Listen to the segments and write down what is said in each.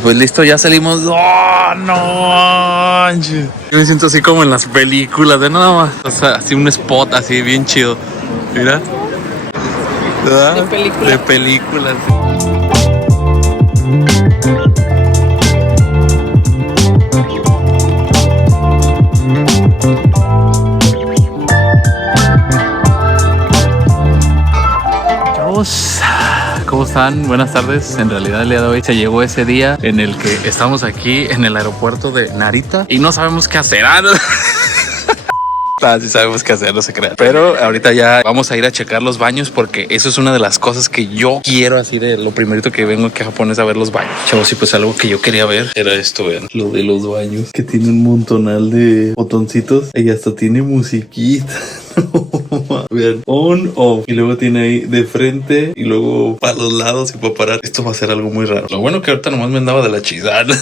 pues listo, ya salimos. ¡Oh, no! Yo me siento así como en las películas de nada más. O sea, así un spot así bien chido. Mira. ¿Verdad? De película. De películas. Chavos, ¿cómo están? Buenas tardes. En realidad el día de hoy se llegó ese día en el que estamos aquí en el aeropuerto de Narita y no sabemos qué hacer. Sí sabemos qué hacer, no se crean. Pero ahorita ya vamos a ir a checar los baños porque eso es una de las cosas que yo quiero, así de lo primerito que vengo aquí a Japón es a ver los baños. Chavos, y pues algo que yo quería ver era esto, vean. Lo de los baños, que tiene un montonal de botoncitos y hasta tiene musiquita. Vean, on, off. Y luego tiene ahí de frente y luego para los lados y para parar. Esto va a ser algo muy raro. Lo bueno que ahorita nomás me andaba de la chisada.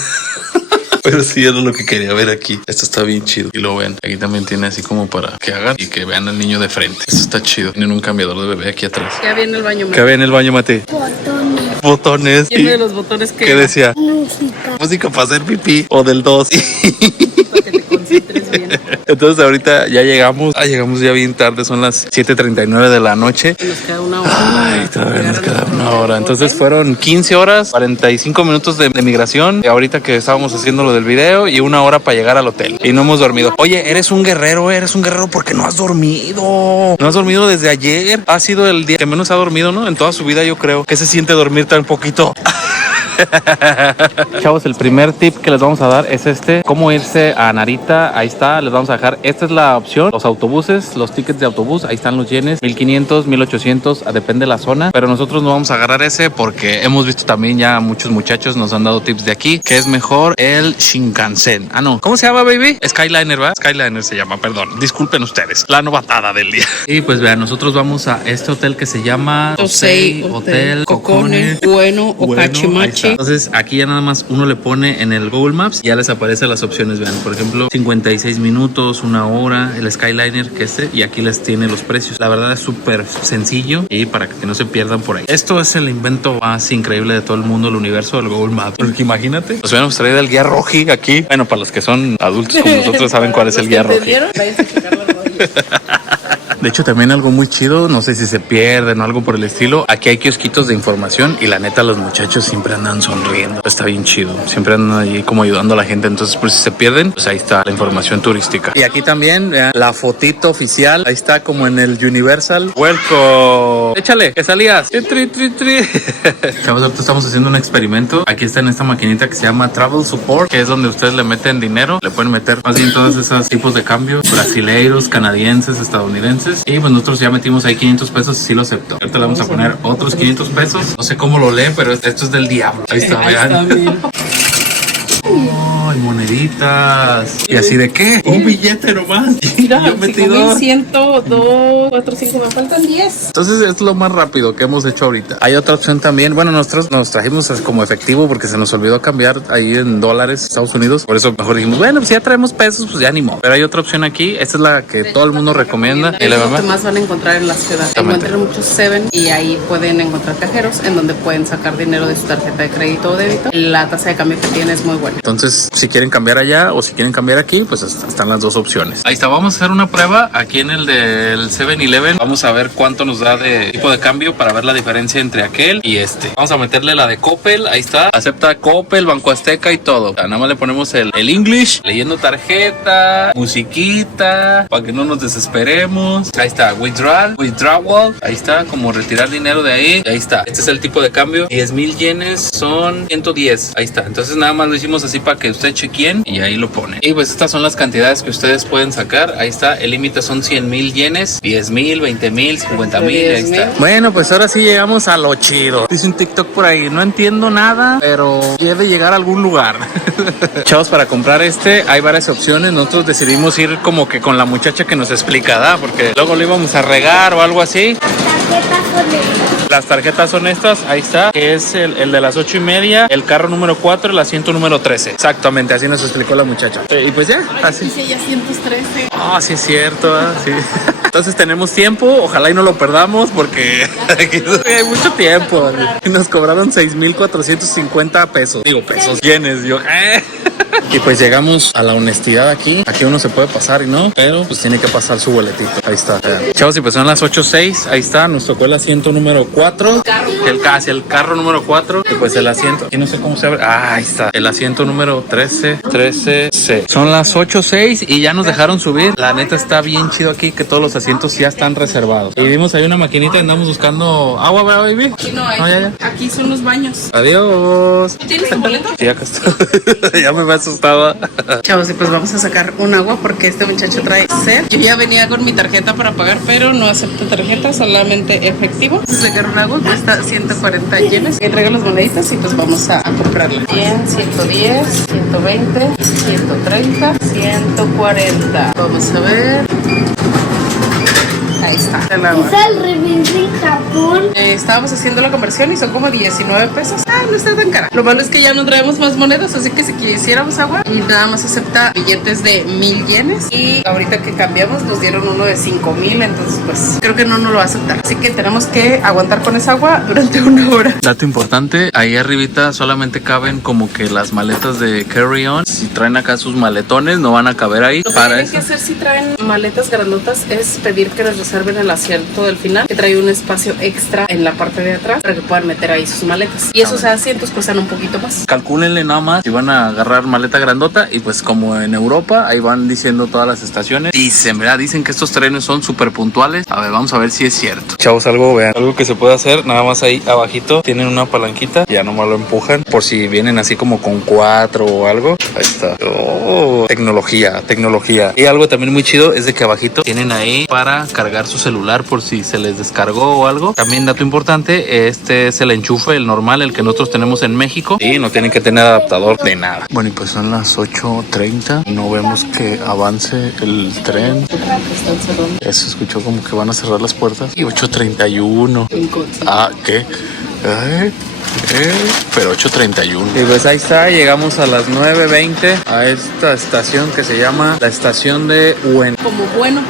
Pero sí era lo que quería ver aquí. Esto está bien chido. Y lo ven. Aquí también tiene así como para que hagan y que vean al niño de frente. Esto está chido. Tienen un cambiador de bebé aquí atrás. Ya viene el baño, Mate. ¿Qué había en el baño, Mate? Botones. Botones. Y uno de los botones que... ¿Qué decía? Música. Música para hacer pipí. O del 2. Para que te concentres bien. Entonces ahorita ya llegamos. Llegamos ya bien tarde. Son las 7:39 de la noche. Y nos queda una hora. Ay, todavía nos queda una hora. Entonces fueron 15 horas, 45 minutos de migración. Ahorita que estábamos haciendo lo del video y una hora para llegar al hotel. Y no hemos dormido. Oye, eres un guerrero porque no has dormido. No has dormido desde ayer. Ha sido el día que menos ha dormido, ¿no? En toda su vida, yo creo. ¿Qué se siente dormir tan poquito? Chavos, el primer tip que les vamos a dar es cómo irse a Narita. Ahí está, les vamos a dejar, esta es la opción, los autobuses, los tickets de autobús, ahí están los yenes, 1500, 1800, depende de la zona, pero nosotros no vamos a agarrar ese porque hemos visto también ya muchos muchachos nos han dado tips de aquí, que es mejor el Shinkansen. No, ¿cómo se llama, baby? Skyliner, ¿va? Skyliner se llama, perdón, disculpen ustedes, la novatada del día. Y pues vean, nosotros vamos a este hotel que se llama Tosei Hotel Kokone, Bueno o Kachimachi. Entonces aquí ya nada más uno le pone en el Google Maps y ya les aparecen las opciones, vean, por ejemplo 56 minutos, una hora, el Skyliner que y aquí les tiene los precios. La verdad es súper sencillo y para que no se pierdan por ahí. Esto es el invento más increíble de todo el mundo, el universo del Google Maps. Porque imagínate, nos hubiéramos traído el guía roji aquí. Bueno, para los que son adultos como nosotros saben cuál es el guía roji. De hecho, también algo muy chido, no sé si se pierden o algo por el estilo. Aquí hay kiosquitos de información y la neta los muchachos siempre andan sonriendo. Está bien chido. Siempre andan ahí como ayudando a la gente. Entonces, por si se pierden, pues ahí está la información turística. Y aquí también, vean, la fotito oficial. Ahí está como en el Universal. Welcome. Échale, que salías. Chavos, ahorita estamos haciendo un experimento. Aquí está en esta maquinita que se llama Travel Support, que es donde ustedes le meten dinero. Le pueden meter más bien todos esos tipos de cambio. Brasileiros, canadienses, estadounidenses. Y pues nosotros ya metimos ahí 500 pesos y sí lo aceptó. Ahorita le vamos a poner otros 500 pesos. No sé cómo lo lee, pero esto es del diablo. Ahí está, vean. Ay, moneditas. ¿Y así de qué? Un billete nomás. Mira, yo metí 5102, 4, 5, me faltan 10. Entonces es lo más rápido que hemos hecho ahorita. Hay otra opción también. Bueno, nosotros nos trajimos como efectivo porque se nos olvidó cambiar ahí en dólares Estados Unidos. Por eso mejor dijimos, bueno, pues ya traemos pesos, pues ya ni modo. Pero hay otra opción aquí. Esta es la que todo el mundo recomienda. Es lo que más van a encontrar en la ciudad. Encuentran muchos Seven y ahí pueden encontrar cajeros en donde pueden sacar dinero de su tarjeta de crédito o débito. La tasa de cambio que tiene es muy buena. Entonces, si quieren cambiar allá o si quieren cambiar aquí, pues están las dos opciones. Ahí está, vamos a hacer una prueba aquí en el del 7-Eleven. Vamos a ver cuánto nos da de tipo de cambio para ver la diferencia entre aquel y este. Vamos a meterle la de Coppel, ahí está. Acepta Coppel, Banco Azteca y todo. O sea, nada más le ponemos el English, leyendo tarjeta, musiquita, para que no nos desesperemos. Ahí está, withdrawal. Ahí está, como retirar dinero de ahí. Ahí está, este es el tipo de cambio. 10,000 yenes son 110. Ahí está, entonces nada más lo hicimos así para que usted chequeen y ahí lo pone. Y pues estas son las cantidades que ustedes pueden sacar. Ahí está, el límite son 100,000 yenes, 10,000, 20,000, 50,000. Ahí está. Bueno, pues ahora sí llegamos a lo chido. Dice un TikTok por ahí, no entiendo nada, pero debe llegar a algún lugar. Chavos, para comprar hay varias opciones. Nosotros decidimos ir como que con la muchacha que nos explica, ¿da? Porque luego lo íbamos a regar o algo así. Las tarjetas son estas, ahí está, que es el de las 8:30, el carro número 4, el asiento número 13. Exactamente. Exactamente, así nos explicó la muchacha. Y pues ya, así. Dice ya 113. Ah, sí es cierto, sí. Entonces tenemos tiempo, ojalá y no lo perdamos porque hay mucho tiempo. Y nos cobraron 6,450 pesos. Digo, pesos, yenes, yo. Y pues llegamos a la honestidad aquí. Aquí uno se puede pasar y no, pero pues tiene que pasar su boletito. Ahí está. Chavos, y pues son las 8:06. Ahí está, nos tocó el asiento número 4. El carro número 4. Y pues el asiento, aquí no sé cómo se abre. Ah, ahí está. El asiento número 13C. Son las 8:06 y ya nos dejaron subir. La neta está bien chido aquí que todos los asientos ya están reservados. Y vimos ahí una maquinita, andamos buscando agua, ¿verdad, baby? Aquí no hay. No, ya. Aquí son los baños. Adiós. ¿Tienes tu boleto? Sí, acá está. Ya me asustaba. Chavos, y pues vamos a sacar un agua porque este muchacho trae sed. Yo ya venía con mi tarjeta para pagar, pero no acepto tarjeta, solamente efectivo. Vamos a sacar un agua, cuesta 140 yenes. Que traigo las moneditas y pues vamos a comprarla. 100, 110, 120, 130, 140. Vamos a ver. Ahí está. El agua. ¿Es el revende en Japón? Estábamos haciendo la conversión y son como 19 pesos. Ah, no está tan cara. Lo malo es que ya no traemos más monedas, así que si quisiéramos agua, y nada más acepta billetes de 1,000 yenes. Y ahorita que cambiamos nos dieron uno de 5,000, entonces pues creo que no nos lo va a aceptar. Así que tenemos que aguantar con esa agua durante 1 hora. Dato importante, ahí arribita solamente caben como que las maletas de carry-on. Si traen acá sus maletones, no van a caber ahí. Lo que Para tienen eso. que hacer si traen maletas grandotas es pedir que les reserven el asiento del final, que trae un espacio extra en la parte de atrás para que puedan meter ahí sus maletas. Y esos asientos cuestan un poquito más. Calcúlenle nada más si van a agarrar maleta grandota y pues como en Europa, ahí van diciendo todas las estaciones. Dicen, ¿verdad? Dicen que estos trenes son súper puntuales. A ver, vamos a ver si es cierto. Chavos, vean. Algo que se puede hacer, nada más ahí abajito tienen una palanquita, ya nomás lo empujan por si vienen así como con 4 o algo. Ahí está. Oh, tecnología. Y algo también muy chido es de que abajito tienen ahí para cargar su celular por si se les descargó o algo. También dato importante, este es el enchufe, el normal, el que nosotros tenemos en México. Y no tienen que tener adaptador de nada. Bueno, y pues son las 8:30. No vemos que avance el tren. Ya se escuchó como que van a cerrar las puertas. Y 8:31. Ah, ¿qué? Pero 8:31. Y pues ahí está, llegamos a las 9:20 a esta estación que se llama la estación de Ueno. Como bueno,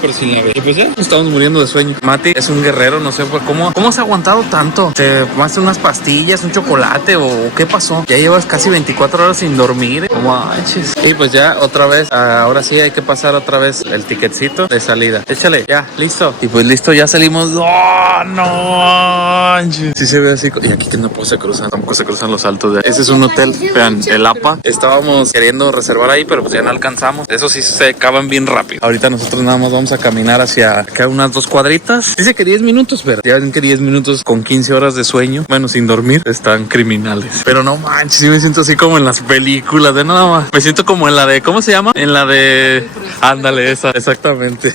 pero sin la. Y pues ya, nos estamos muriendo de sueño. Mati es un guerrero, no sé por cómo has aguantado tanto. ¿Te tomaste unas pastillas, un chocolate o qué pasó? Ya llevas casi 24 horas sin dormir. No manches. Y pues ya otra vez, ahora sí hay que pasar otra vez el ticketcito de salida. Échale, ya, listo. Y pues listo, ya salimos. ¡Oh, no manches! Sí se ve así. Y aquí que tampoco se cruzan los altos. Ese es un hotel, vean, el APA. Estábamos queriendo reservar ahí, pero pues ya no alcanzamos. Eso sí se acaban bien rápido. Ahorita nosotros nada más vamos a caminar hacia acá unas 2 cuadritas. Dice que 10 minutos, pero ya ven que 10 minutos con 15 horas de sueño, bueno, sin dormir, están criminales. Pero no manches, sí me siento así como en las películas de nada más. Me siento como en la de, ¿cómo se llama? En la de... Ándale, esa, exactamente.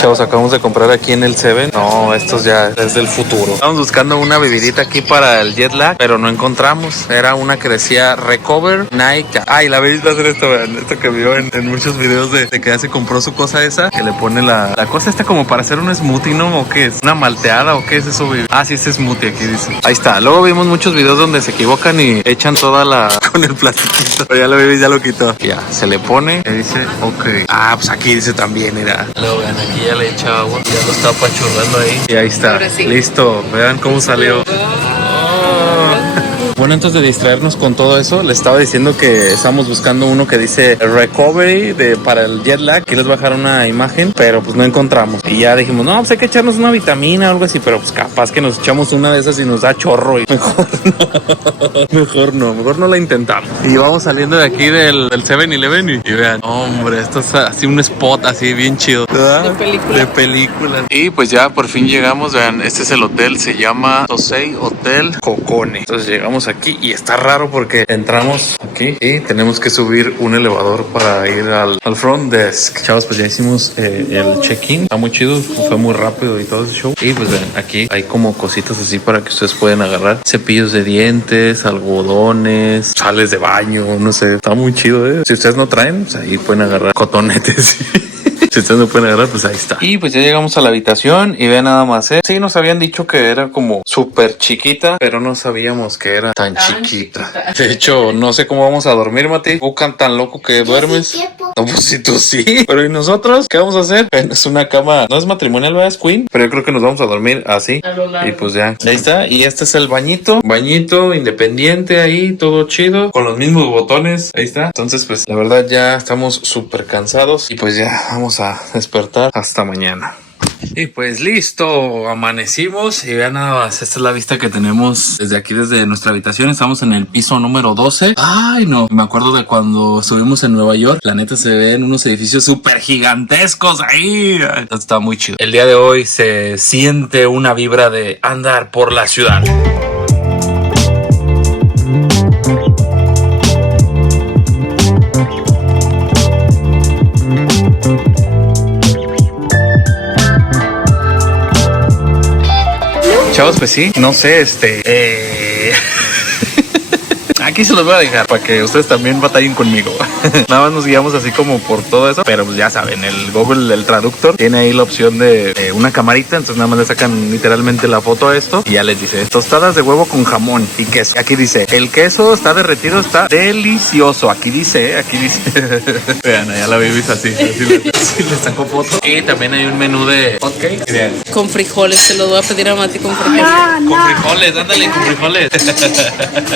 Chavos, acabamos de comprar aquí en el Seven. No, estos ya es del futuro. Estamos buscando una bebidita aquí para el jet lag, pero no encontramos. Era una que decía Recover Nike. Ay, la bebida hacer esto, vean, esto que vio en muchos videos de que ya se compró su cosa esa, que le pone la cosa esta como para hacer un smoothie, ¿no? ¿O qué es? ¿Una malteada o qué es eso, baby? Ah, sí, es smoothie, aquí dice. Ahí está. Luego vimos muchos videos donde se equivocan y echan toda la... con el plastiquito. Pero ya la baby ya lo quitó. Ya, se le pone y dice, ok. Ah, pues aquí dice también, mira. Luego vean, aquí ya le echa agua. Ya lo está apachurrando ahí. Y ahí está. Ahora sí. Listo. Vean cómo salió. Bueno, antes de distraernos con todo eso, les estaba diciendo que estamos buscando uno que dice Recovery para el jet lag. Aquí les voy a dejar una imagen, pero pues no encontramos. Y ya dijimos, no, pues hay que echarnos una vitamina o algo así, pero pues capaz que nos echamos una de esas y nos da chorro y mejor no la intentamos. Y vamos saliendo de aquí del 7-Eleven y vean, hombre, esto es así un spot así bien chido. De película. De película. Y pues ya por fin llegamos, vean, este es el hotel, se llama Tosei Hotel Kokone. Entonces llegamos aquí y está raro porque entramos aquí y tenemos que subir un elevador para ir al front desk. Chavos, pues ya hicimos el check-in. Está muy chido, fue muy rápido y todo ese show. Y pues ven, aquí hay como cositas así para que ustedes puedan agarrar. Cepillos de dientes, algodones, sales de baño, no sé. Está muy chido, Si ustedes no traen, pues ahí pueden agarrar cotonetes. Si ustedes no pueden agarrar, pues ahí está. Y pues ya llegamos a la habitación y vean nada más, ¿eh? Sí, nos habían dicho que era como súper chiquita, pero no sabíamos que era tan chiquita. De hecho, no sé cómo vamos a dormir, Mati. Buscan tan loco que duermes. No, pues si tú sí. Pero ¿y nosotros? ¿Qué vamos a hacer? Es una cama, no es matrimonial, ¿verdad? Es queen. Pero yo creo que nos vamos a dormir así. Y pues ya, ahí está. Y este es el bañito. Bañito independiente ahí, todo chido. Con los mismos botones. Ahí está. Entonces, pues la verdad ya estamos súper cansados. Y pues ya vamos a despertar hasta mañana. Y pues listo, amanecimos y vean nada más, esta es la vista que tenemos desde aquí, desde nuestra habitación. Estamos en el piso número 12. Ay no, me acuerdo de cuando estuvimos en Nueva York, la neta se ven unos edificios súper gigantescos ahí. Entonces está muy chido. El día de hoy se siente una vibra de andar por la ciudad. Chavos, pues sí, no sé, aquí se los voy a dejar para que ustedes también batallen conmigo. Nada más nos guiamos así como por todo eso, pero pues ya saben, el Google, el traductor, tiene ahí la opción de una camarita, entonces nada más le sacan literalmente la foto a esto y ya les dice, tostadas de huevo con jamón y queso. Aquí dice, el queso está derretido, está delicioso. Aquí dice, vean, allá la baby's así le saco foto. Y también hay un menú de hotcakes. Con frijoles, se los voy a pedir a Mati con frijoles. Con frijoles, ándale, con frijoles.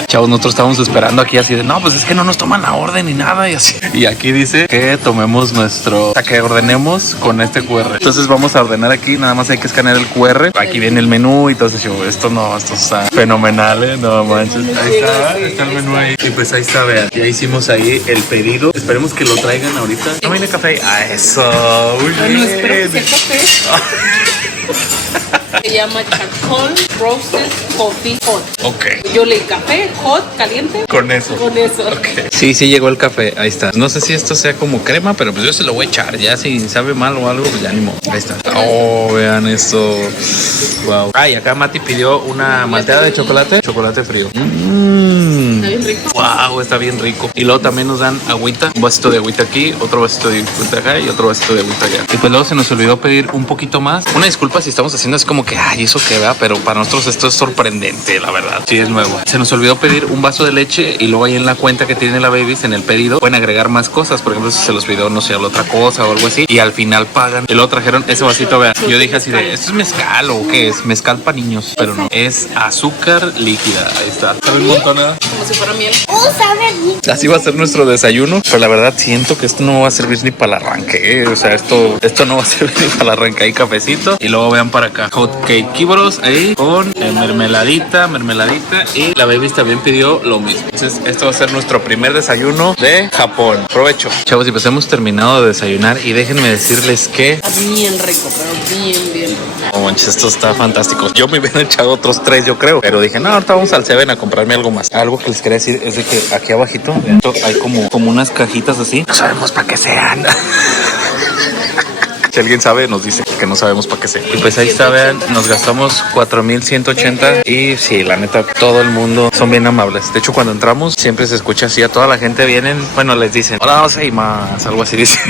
Chavos, nosotros estamos esperando aquí así de, no, pues es que no nos toman la orden ni nada y así. Y aquí dice que tomemos o sea, que ordenemos con este QR. Entonces vamos a ordenar aquí, nada más hay que escanear el QR. Aquí viene el menú y entonces yo, esto está fenomenal, no manches. Ahí está el menú ahí. Y pues ahí está, vean, ya hicimos ahí el pedido. Esperemos que lo traigan ahorita. No viene café. Ah, eso. Muy bien. Bueno, espero que sea café. Se llama Charcoal Roasted Coffee Hot. Ok. Yo leí café hot, caliente. Con eso. Okay. Sí, llegó el café. Ahí está. No sé si esto sea como crema, pero pues yo se lo voy a echar. Ya si sabe mal o algo, pues ya ni modo. Ahí está. Oh, vean esto. Wow. Y acá Mati pidió una malteada de chocolate frío. Está bien rico. Wow, está bien rico. Y luego también nos dan agüita. Un vasito de agüita aquí, otro vasito de agüita acá y otro vasito de agüita allá. Y pues luego se nos olvidó pedir un poquito más. Una disculpa si estamos haciendo así como que, ay, eso que va, pero para nosotros esto es sorprendente, la verdad. Sí, es nuevo. Se nos olvidó pedir un vaso de leche y luego ahí en la cuenta que tiene la baby's, en el pedido, pueden agregar más cosas. Por ejemplo, si se los pidió, no sé, otra cosa o algo así. Y al final pagan. Y luego trajeron ese vasito, vean. Yo dije así de, ¿esto es mezcal o qué es? Mezcal para niños. Pero no, es azúcar líquida. Ahí está. ¿Sabe un montón, nada? Como si fuera miel. Así va a ser nuestro desayuno. Pero la verdad siento que esto no va a servir ni para el arranque, ¿eh? O sea, esto no va a servir ni para el arranque. Hay cafecito. Y luego vean para acá. Hot cake kíboros ahí con mermeladita. Y la baby también pidió lo mismo. Entonces, esto va a ser nuestro primer desayuno de Japón. Provecho. Chavos, y pues hemos terminado de desayunar. Y déjenme decirles que... Está bien rico, pero bien rico. Oh, manches, esto está fantástico. Yo me hubiera echado otros 3, yo creo. Pero dije, no, ahorita vamos al Seven a comprarme algo más. Algo que les quería decir es de que aquí abajito hay como unas cajitas así. No sabemos para qué sean. Si alguien sabe, nos dice que no sabemos para qué sea. Y pues ahí está, vean, nos gastamos 4,180. Y sí, la neta, todo el mundo son bien amables. De hecho, cuando entramos, siempre se escucha así a toda la gente. Vienen, bueno, les dicen, hola, vamos a ir más, algo así dicen.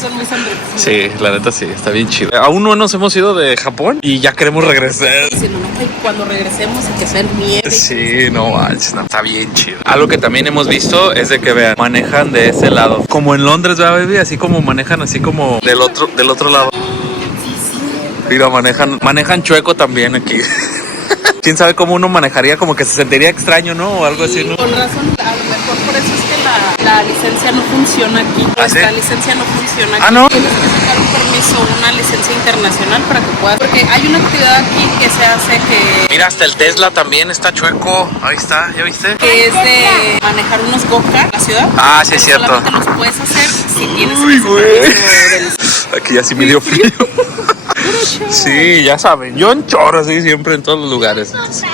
Son muy sonrientes. Sí, la neta sí, está bien chido. Aún no nos hemos ido de Japón y ya queremos regresar. Diciendo, no, que cuando regresemos y que sea nieve. Sí, no manches, no, está bien chido. Algo que también hemos visto es de que, vean, manejan de ese lado. Como en Londres, ¿verdad, baby? Así como manejan así como del otro lado. Mira, manejan chueco también aquí. ¿Quién sabe cómo uno manejaría? Como que se sentiría extraño, ¿no? O algo así, ¿no? Con razón, a lo mejor por eso es que la licencia no funciona aquí. ¿Ah, sí? La licencia no funciona aquí. Ah, ¿no? Tienes que sacar un permiso, una licencia internacional para que puedas... Porque hay una actividad aquí que se hace que... Mira, hasta el Tesla también está chueco. Ahí está, ¿ya viste? Que es de manejar unos go-kart en la ciudad. Ah, sí, es cierto. Solamente los puedes hacer si tienes Uy, ese permiso del... Aquí ya sí me dio frío. Sí, ya saben, yo en chorro así siempre en todos los lugares. Entonces,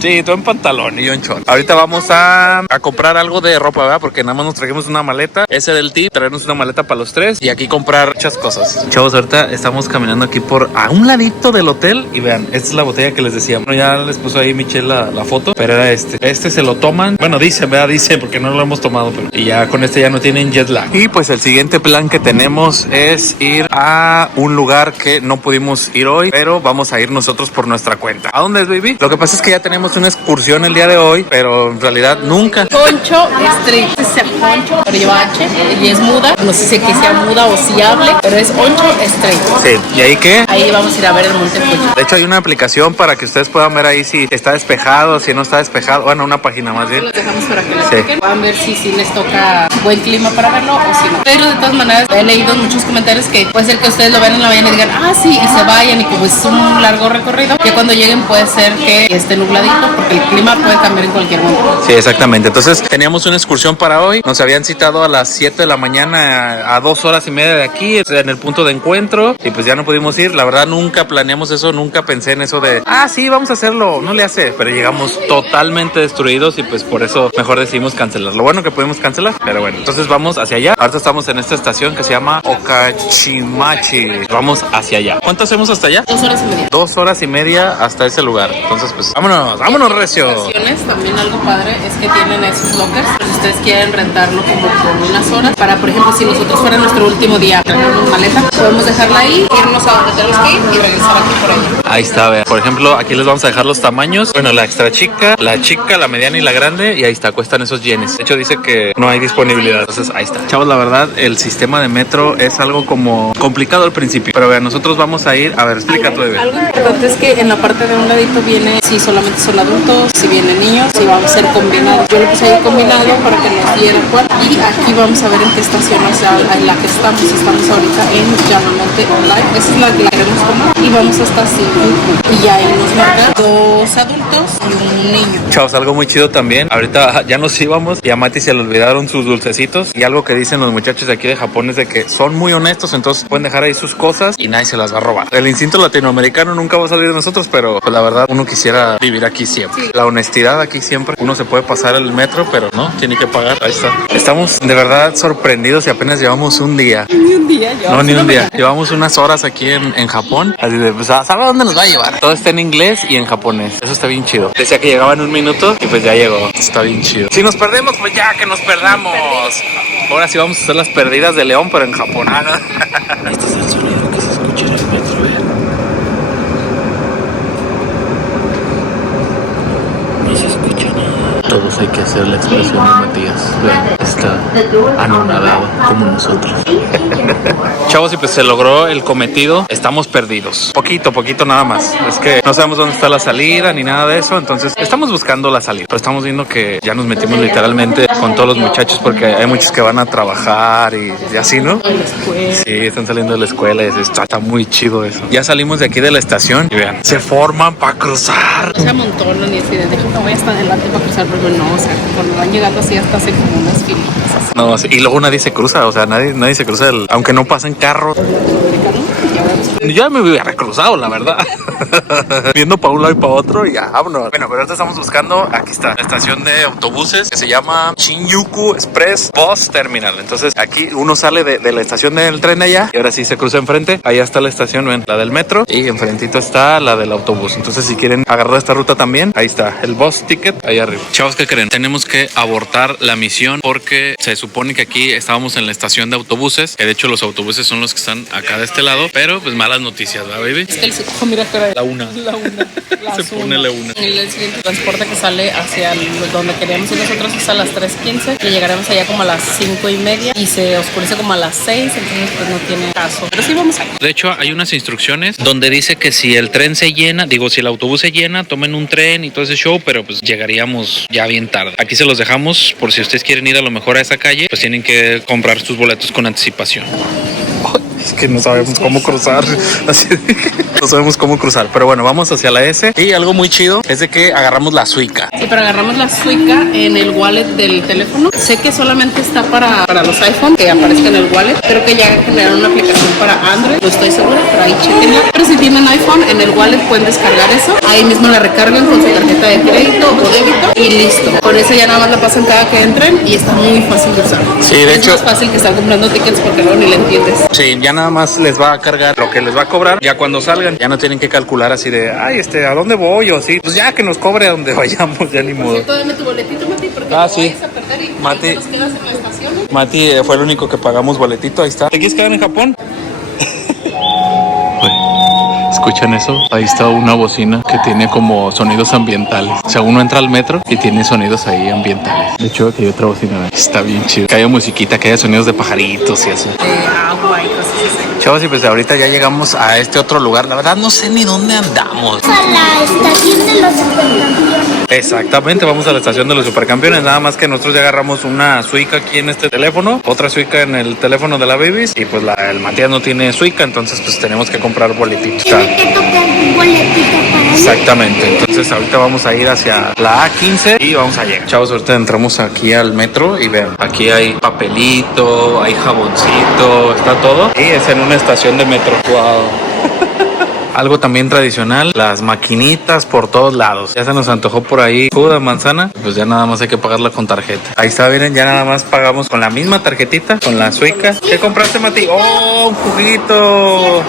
Sí, tú en pantalón y yo en short. Ahorita vamos a comprar algo de ropa, ¿verdad? Porque nada más nos trajimos una maleta. Ese era el tip, traernos una maleta para los tres y aquí comprar muchas cosas. Chavos, ahorita estamos caminando aquí a un ladito del hotel y vean, esta es la botella que les decía. Bueno, ya les puso ahí Michelle la foto, pero era este. Este se lo toman, bueno, dice, ¿verdad? Dice, porque no lo hemos tomado, pero y ya con este ya no tienen jet lag. Y pues el siguiente plan que tenemos es ir a un lugar que no pudimos ir hoy, pero vamos a ir nosotros por nuestra cuenta. ¿A dónde es, baby? Lo que pasa es que ya tenemos una excursión el día de hoy, pero en realidad nunca. Poncho Street, se Poncho, pero lleva H y es muda. No sé si que sea muda o si hable, pero es Poncho Street. Sí, ¿y ahí qué? Ahí vamos a ir a ver el Monte Fuji. De hecho hay una aplicación para que ustedes puedan ver ahí si está despejado, si no está despejado. Bueno, una página más bien. Los dejamos para que les chequen. Puedan ver si les toca buen clima para verlo o si no. Pero de todas maneras he leído muchos comentarios que puede ser que ustedes lo vean en la mañana y digan, ah sí, y se vayan y como es un largo recorrido, que cuando lleguen puede ser que esté nubladito porque el clima puede cambiar en cualquier momento. Sí, exactamente. Entonces teníamos una excursión para hoy. Nos habían citado a las 7 de la mañana a 2 horas y media de aquí, en el punto de encuentro, y pues ya no pudimos ir. La verdad nunca planeamos eso, nunca pensé en eso de, sí, vamos a hacerlo, no le hace. Pero llegamos totalmente destruidos y pues por eso mejor decidimos cancelar. Lo bueno que pudimos cancelar, pero bueno, entonces vamos hacia allá. Ahorita estamos en esta estación que se llama Okachimachi. Vamos hacia allá. ¿Cuánto hacemos hasta allá? 2 horas y media. 2 horas y media hasta ese lugar. Entonces pues vámonos recio. También algo padre es que tienen esos lockers. Si ustedes quieren rentarlo como por unas horas, para por ejemplo si nosotros fuera nuestro último día, traernos maleta, podemos dejarla ahí, irnos a donde tenemos que ir y regresar aquí por allá. Ahí está, vean. Por ejemplo, aquí les vamos a dejar los tamaños. Bueno, la extra chica, la mediana y la grande. Y ahí está, cuestan esos yenes. De hecho, dice que no hay disponibilidad. Entonces, ahí está. Chavos, la verdad, el sistema de metro es algo como complicado al principio. Pero vean, nosotros vamos a ir. A ver, explica tú, bebé. Algo importante es que en la parte de un ladito viene si solamente son adultos, si vienen niños, si vamos a ser combinados. Yo lo puse ahí combinado para que nos diera cuál. Y aquí vamos a ver en qué estación, o sea, en la que estamos. Estamos ahorita en Llamamonte Online. Esa es la que queremos tomar. Y vamos hasta así. Y ya ahí nos marca 2 adultos y un niño. Chavos, algo muy chido también. Ahorita ya nos íbamos y a Mati se le olvidaron sus dulcecitos. Y algo que dicen los muchachos de aquí de Japón es de que son muy honestos, entonces pueden dejar ahí sus cosas y nadie se las va a robar. El instinto latinoamericano nunca va a salir de nosotros, pero pues, la verdad uno quisiera vivir aquí siempre. Sí. La honestidad aquí siempre. Uno se puede pasar el metro, pero no, tiene que pagar. Ahí está. Estamos de verdad sorprendidos y apenas llevamos un día. Ni un día, no, ni un día. Llevamos unas horas aquí en Japón. Así de, pues, ¿sabe dónde nos va a llevar? Todo está en inglés y en japonés. Eso está bien chido. Decía que llegaba en 1 minuto y pues ya llegó. Está bien chido. Si nos perdemos, pues ya que nos perdamos. Ahora sí vamos a hacer las perdidas de León, pero en Japón. Este es el sonido que se escucha en el metro, Ni se escucha nada. Todos hay que hacer la expresión de Matías. Vean, está anonadado como nosotros. Chavos, y pues se logró el cometido. Estamos perdidos. Poquito nada más. Es que no sabemos dónde está la salida ni nada de eso. Entonces estamos buscando la salida. Pero estamos viendo que ya nos metimos literalmente con todos los muchachos porque hay muchos que van a trabajar y así, ¿no? Sí, están saliendo de la escuela y está muy chido eso. Ya salimos de aquí de la estación y vean, se forman para cruzar. Se amontonan y así de déjame voy hasta adelante para cruzar, pero no, o sea, cuando van llegando así hasta hace como unas filitas. No, sí, y luego nadie se cruza, o sea, nadie se cruza, aunque no pasen carros. Yo ya me hubiera recruzado, la verdad. Viendo para un lado y para otro y ya, vámonos. Bueno, pero ahorita estamos buscando, aquí está, la estación de autobuses que se llama Shinjuku Express Bus Terminal. Entonces aquí uno sale de la estación del tren allá y ahora sí se cruza enfrente. Allá está la estación, ven, la del metro y enfrentito está la del autobús. Entonces si quieren agarrar esta ruta también, ahí está el bus ticket, ahí arriba. Chavos, ¿qué creen? Tenemos que abortar la misión porque se supone que aquí estábamos en la estación de autobuses, que de hecho los autobuses son los que están acá de este lado, pero pues malas noticias, ¿verdad, baby? Es que mira, la una. Se pone la una. El siguiente transporte que sale hacia donde queríamos ir nosotros es a las 3:15 y llegaremos allá como a las 5:30 y se oscurece como a las 6, entonces pues no tiene caso. Pero sí vamos a ir. De hecho, hay unas instrucciones donde dice que si el tren se llena, si el autobús se llena, tomen un tren y todo ese show, pero pues llegaríamos ya bien tarde. Aquí se los dejamos por si ustedes quieren ir a lo mejor a esa calle, pues tienen que comprar sus boletos con anticipación. Es que no sabemos cómo cruzar. Así de que no sabemos cómo cruzar. Pero bueno, vamos hacia la S. Y algo muy chido es de que agarramos la Suica. Sí, pero agarramos la Suica en el wallet del teléfono. Sé que solamente está para los iPhone, que aparezca en el wallet. Creo que ya generaron una aplicación para Android. No estoy segura, pero ahí chequenla. Pero si tienen iPhone, en el wallet pueden descargar eso. Ahí mismo la recargan con su tarjeta de crédito o débito y listo. Con eso ya nada más la pasan cada que entren y está muy fácil de usar. Sí, de hecho. Es más fácil que estar comprando tickets porque luego ni le entiendes. Sí, ya nada más les va a cargar lo que les va a cobrar. Ya cuando salgan, ya no tienen que calcular así de, ay, ¿a dónde voy? O así, pues ya que nos cobre a donde vayamos, ya ni modo. Dame tu boletito, Mati, porque Sí. vayas a perder y Mati. ahí te nos quedas en la estación. Mati fue el único que pagamos boletito, ahí está. ¿Te quieres quedar en Japón? ¿Escuchan eso? Ahí está una bocina que tiene como sonidos ambientales. O sea, uno entra al metro y tiene sonidos ahí ambientales. De hecho, aquí hay otra bocina. Está bien chido. Que haya musiquita, que haya sonidos de pajaritos y eso. Agua y cosas así. Chavos, y pues ahorita ya llegamos a este otro lugar. La verdad no sé ni dónde andamos. A la estación de los supercampeones. Exactamente, vamos a la estación de los supercampeones. Nada más que nosotros ya agarramos una Suica aquí en este teléfono, otra Suica en el teléfono de la Babies. Y pues el Matías no tiene Suica, entonces pues tenemos que comprar boletitos. Tiene que tocar un boletito para mí. Exactamente, entonces ahorita vamos a ir hacia la A15 y vamos a llegar. Chavos, ahorita entramos aquí al metro y vean, aquí hay papelito, hay jaboncito, está todo. Y es en una estación de metro. Wow. Algo también tradicional, las maquinitas por todos lados. Ya se nos antojó por ahí jugo de manzana, pues ya nada más hay que pagarla con tarjeta. Ahí está, miren, ya nada más pagamos con la misma tarjetita, con la Suica. ¿Qué compraste, Mati? ¡Oh, un juguito!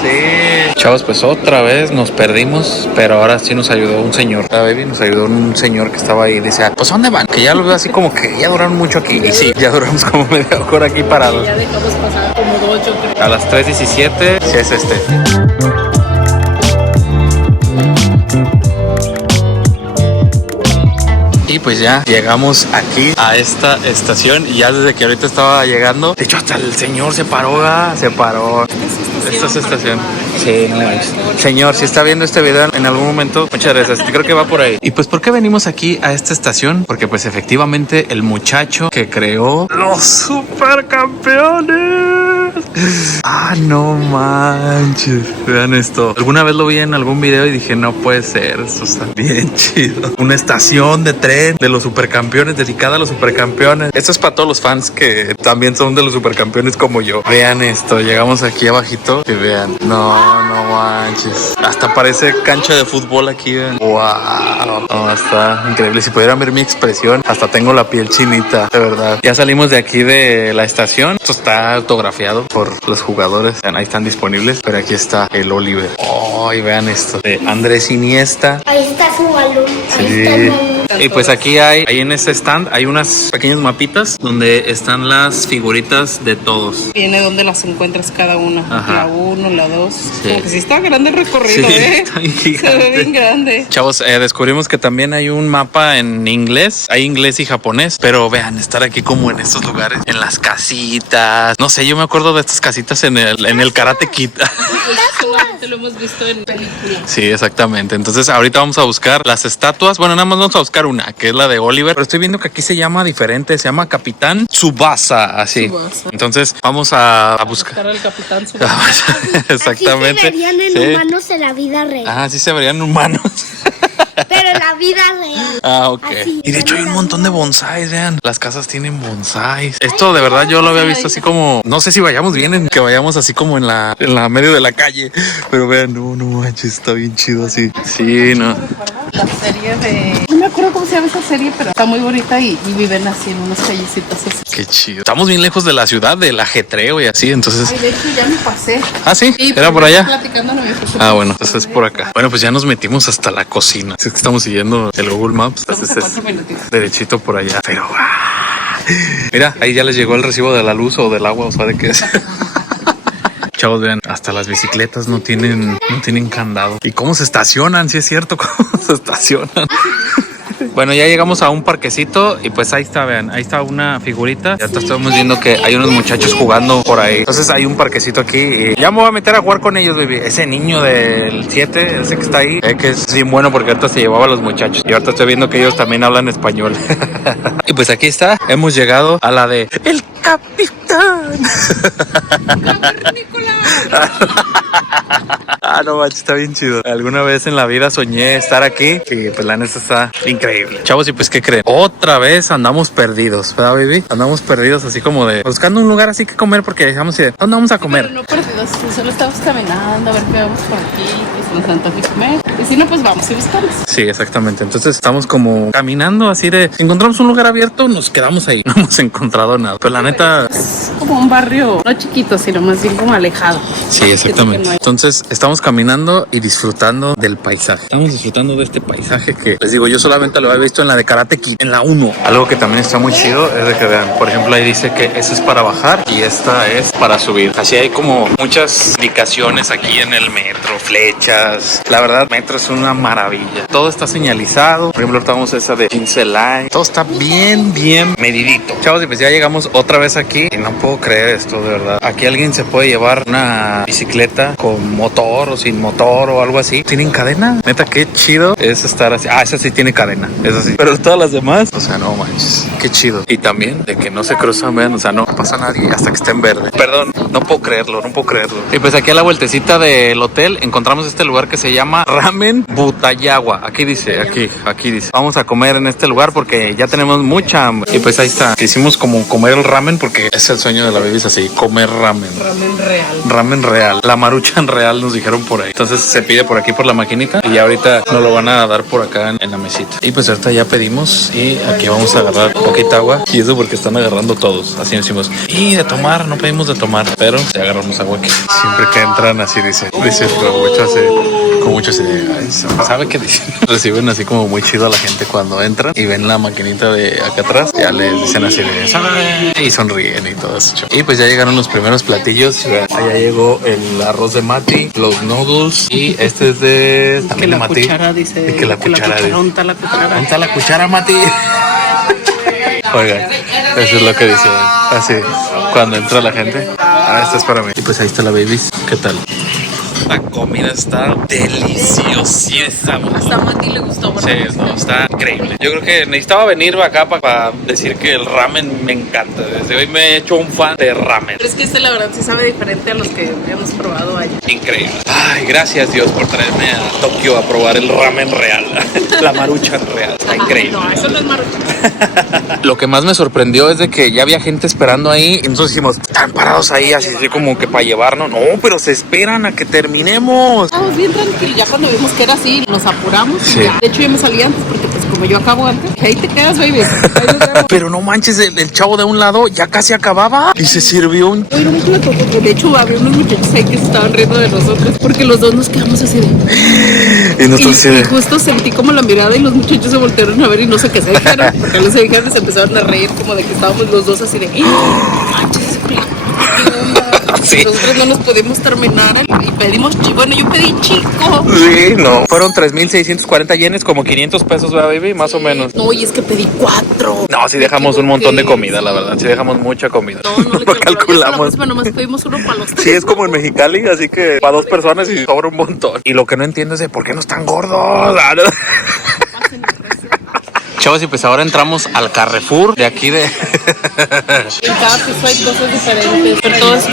Sí. Chavos, pues otra vez nos perdimos, pero ahora sí nos ayudó un señor. La Baby nos ayudó un señor que estaba ahí y decía, pues ¿a dónde van? Que ya lo veo así como que ya duraron mucho aquí. Y sí, ya duramos como media hora aquí parados. Ya dejamos pasar como 2, yo creo. A las 3:17, sí es este. Y pues ya llegamos aquí a esta estación y ya desde que ahorita estaba llegando, de hecho hasta el señor se paró, se paró. Esta es estación. Sí, no manches. Señor, si está viendo este video en algún momento, muchas gracias. Creo que va por ahí. ¿Y pues por qué venimos aquí a esta estación? Porque pues efectivamente el muchacho que creó los supercampeones. Ah, no manches. Vean esto. Alguna vez lo vi en algún video y dije, no puede ser. Esto está bien chido. Una estación de tren de los supercampeones, dedicada a los supercampeones. Esto es para todos los fans que también son de los supercampeones como yo. Vean esto. Llegamos aquí abajito y vean. No manches. Hasta parece cancha de fútbol aquí. Vean. Wow. No, está increíble. Si pudieran ver mi expresión, hasta tengo la piel chinita, de verdad. Ya salimos de aquí de la estación. Esto está autografiado por los jugadores. Vean, ahí están disponibles. Pero aquí está el Oliver. Oh, y vean esto. De Andrés Iniesta. Ahí está su balón. Sí. Ahí está el balón. Y pues aquí ahí en este stand hay unas pequeñas mapitas donde están las figuritas de todos. Viene donde las encuentras cada una. Ajá. La 1, la 2. Sí. Como que sí está grande el recorrido, Sí, ¿eh? está bien Se gigante. ve bien grande. Chavos, descubrimos que también hay un mapa en inglés. Hay inglés y japonés. Pero vean, estar aquí como en estos lugares, en las casitas. No sé, yo me acuerdo de estas casitas en el Karate Kid. Solamente lo hemos visto en películas. Sí, exactamente. Entonces ahorita vamos a buscar las estatuas. Bueno, nada más vamos a buscar una, que es la de Oliver. Pero estoy viendo que aquí se llama diferente. Se llama Capitán Tsubasa, así. Tsubasa. Entonces vamos a buscar. Buscar al capitán Tsubasa. Exactamente. Así se verían en Sí. humanos en la vida real. Ah, sí se verían humanos. Pero en la vida real. Ah, ok. Así, Y de hecho hay un la montón vida. de bonsáis, vean. Las casas tienen bonsáis. Esto de verdad yo lo había visto así como, no sé si vayamos bien, en que vayamos así como en la medio de la calle. Pero vean, no manches, está bien chido así. Sí, no. La serie de... No me acuerdo cómo se llama esa serie, pero está muy bonita y viven así en unas callecitas así. Qué chido. Estamos bien lejos de la ciudad, del ajetreo y así, entonces. Ay, de hecho ya me pasé. Ah, sí, Sí, era por porque allá. platicando no me puse. Ah, bueno, entonces es por acá. Bueno, pues ya nos metimos hasta la cocina. Es que estamos siguiendo el Google Maps. Estamos a Entonces 4 minutitos. derechito por allá. Pero mira, ahí ya les llegó el recibo de la luz o del agua, o sea, de qué es. Chavos, vean, hasta las bicicletas no tienen candado. ¿Y cómo se estacionan? Sí es cierto, cómo se estacionan. Bueno, ya llegamos a un parquecito y pues ahí está, vean, ahí está una figurita. Ya estamos viendo que hay unos muchachos jugando por ahí. Entonces hay un parquecito aquí y ya me voy a meter a jugar con ellos, baby. Ese niño del 7, ese que está ahí, que es bien bueno porque ahorita se llevaba a los muchachos. Y ahorita estoy viendo que ellos también hablan español. Y pues aquí está, hemos llegado a la de El Capitán Ah, no manches, está bien chido. Alguna vez en la vida soñé estar aquí y pues la neta está increíble. Chavos, y pues ¿qué creen? Otra vez andamos perdidos, ¿verdad, baby? Andamos perdidos así como de buscando un lugar así que comer porque dejamos de ¿dónde vamos a comer? Pero no perdidos, solo estamos caminando a ver qué vamos por aquí, pues nos antoja comer. Y si no, pues vamos y buscamos. Sí, exactamente. Entonces estamos como caminando así de encontramos un lugar abierto, nos quedamos ahí. No hemos encontrado nada. Pero la neta Es como un barrio no chiquito, sino más bien como alejado. sí, exactamente. No hay. Entonces estamos caminando y disfrutando del paisaje. Estamos disfrutando de este paisaje que les digo, yo solamente lo había visto en la de Karate Kid, en la 1. Algo que también está muy chido es de que vean, por ejemplo, ahí dice que esa es para bajar y esta es para subir. Así hay como muchas indicaciones aquí en el metro, flechas. La verdad, metro es una maravilla. Todo está señalizado. Por ejemplo, estamos esa de 15 line. Todo está bien medidito. Chavos, y pues ya llegamos otra vez aquí y no puedo creer esto, de verdad. Aquí alguien se puede llevar una bicicleta con motor o sin motor o algo así. ¿Tienen cadena? Neta, qué chido es estar así. Ah, esa sí tiene cadena, eso sí. Pero todas las demás, o sea, no manches, qué chido. Y también de que no se cruzan, vean, o sea, no pasa nadie hasta que esté en verde. Perdón, no puedo creerlo. Y pues aquí a la vueltecita del hotel encontramos este lugar que se llama Ramen Butayagua. Aquí dice, aquí dice. Vamos a comer en este lugar porque ya tenemos mucha hambre. Y pues ahí está. Hicimos como comer el ramen porque es el sueño de la baby, es así, comer ramen. Ramen real. Ramen real. La maruchan real nos dijeron por ahí. Entonces se pide por aquí por la maquinita y ya ahorita nos lo van a dar por acá en la mesita. Y pues ahorita ya pedimos y aquí vamos a agarrar poquita agua. Y eso porque están agarrando todos. Así decimos. Y de tomar, no pedimos de tomar, pero se agarramos agua que siempre que entran así dice con mucho así, ¿sabe qué dicen? Reciben así como muy chido a la gente cuando entran y ven la maquinita de acá atrás. Ya les dicen así de ¿sabe? Y sonríen y todo eso. Y pues ya llegaron los primeros platillos. Allá llegó el arroz de Mati, los noodles y este es de Que también de la Mati. cuchara dice. Y que la cuchara dice. Unta la cuchara. Unta la cuchara, Mati. Oigan, eso es lo que dicen. Así, cuando entra la gente. Ah, esta es para mí. Y pues ahí está la baby. ¿Qué tal? La comida está deliciosísima. Hasta a Mati le gustó. Sí, no, está increíble. Yo creo que necesitaba venir acá para decir que el ramen me encanta. Desde hoy me he hecho un fan de ramen. Pero es que la verdad sí sabe diferente a los que hemos probado allá. Increíble. Ay, gracias Dios por traerme a Tokio a probar el ramen real. La maruchan real. Está increíble. No, eso no es maruchan. Lo que más me sorprendió es de que ya había gente esperando ahí y nosotros dijimos, están parados ahí así como que para llevarnos. No, pero se esperan a que terminemos. Estamos bien tranquilos. Ya cuando vimos que era así, nos apuramos. Sí. Y ya. De hecho, yo me salí antes porque pues como yo acabo antes, ahí te quedas, baby. Ahí nos vemos. Pero no manches, el chavo de un lado ya casi acababa y se sirvió un... Oye, no me plato, porque de hecho había unos muchachos ahí que se estaban riendo de nosotros porque los dos nos quedamos así de... Y nosotros Y justo sentí como la mirada y los muchachos se voltearon a ver y no sé qué se dijeron, porque los se dijeron y se empezaron a reír como de que estábamos los dos así de... ¡Manches! ¿Qué onda? Sí. Nosotros no nos podemos terminar y pedimos... Bueno, yo pedí chico. Sí, no. Fueron 3,640 yenes, como 500 pesos, ¿verdad, baby? Más o menos. No, y es que pedí 4. No, sí dejamos un montón de comida, la verdad. Sí dejamos mucha comida. No Lo calculamos. Nomás pedimos uno para los tres. Sí, es como en Mexicali, así que para 2 personas y sobra un montón. Y lo que no entiendo es de por qué no están gordos. Ah, no. Chavos, y pues ahora entramos al Carrefour de aquí de... En cada piso hay cosas diferentes, pero todo es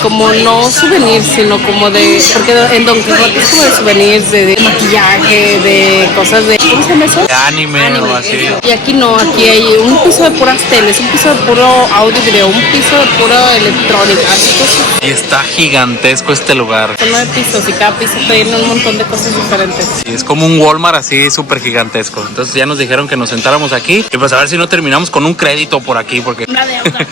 como no souvenirs, sino como de... Porque en Don Quijote es como de souvenirs, de maquillaje, de cosas de... ¿Cómo se llama eso? de anime o así. Eso. Y aquí no, aquí hay un piso de puras teles, un piso de puro audio y video, un piso de pura electrónica, así cosas. Y está gigantesco este lugar. Son 9 pisos y cada piso tiene un montón de cosas diferentes. Sí, es como un Walmart así súper gigantesco. Entonces ya nos dijeron que nos sentáramos aquí y pues a ver si no terminamos con un crédito por aquí porque... Una deuda.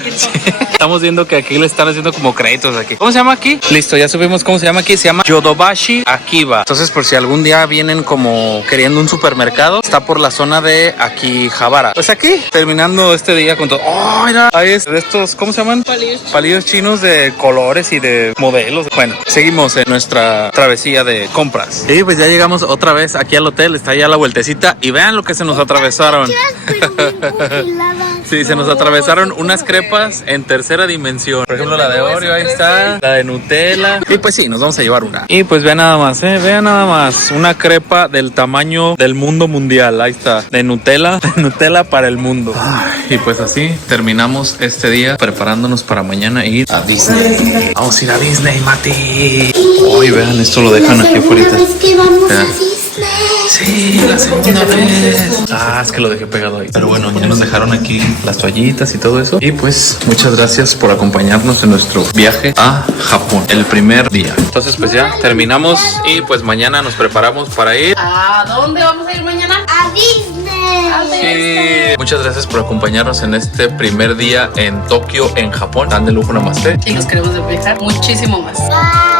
Estamos viendo que aquí le están haciendo como créditos aquí. ¿Cómo se llama aquí? Listo, ya subimos cómo se llama aquí. Se llama Yodobashi Akiba. Entonces, por si algún día vienen como queriendo un supermercado, está por la zona de Akihabara. Pues aquí, terminando este día con todo. ¡Oh, mira! Ahí es de estos, ¿cómo se llaman? Palillos chinos de colores y de modelos. Bueno, seguimos en nuestra travesía de compras. Y pues ya llegamos otra vez aquí al hotel. Está ya la vueltecita y vean lo que se nos atravesaron. Pero bien congeladas. Sí, se nos atravesaron unas crepas en tercera dimensión. Por ejemplo, la de Oreo, ahí está. La de Nutella. Y pues sí, nos vamos a llevar una. Y pues vean nada más, vean nada más. Una crepa del tamaño del mundo mundial. Ahí está. De Nutella para el mundo. Y pues así terminamos este día preparándonos para mañana ir a Disney. Vamos a ir a Disney, Mati. Hoy vean, esto lo dejan aquí afuera. Que vamos a Disney. Sí, la segunda vez. Es que lo dejé pegado ahí. Pero bueno, ya nos dejaron aquí las toallitas y todo eso. Y pues muchas gracias por acompañarnos en nuestro viaje a Japón, el primer día. Entonces pues ya terminamos y pues mañana nos preparamos para ir. ¿A dónde vamos a ir mañana? A Disney. Sí. Muchas gracias por acompañarnos en este primer día en Tokio, en Japón. Tan de lujo, namaste. Y los queremos viajar muchísimo más. Bye.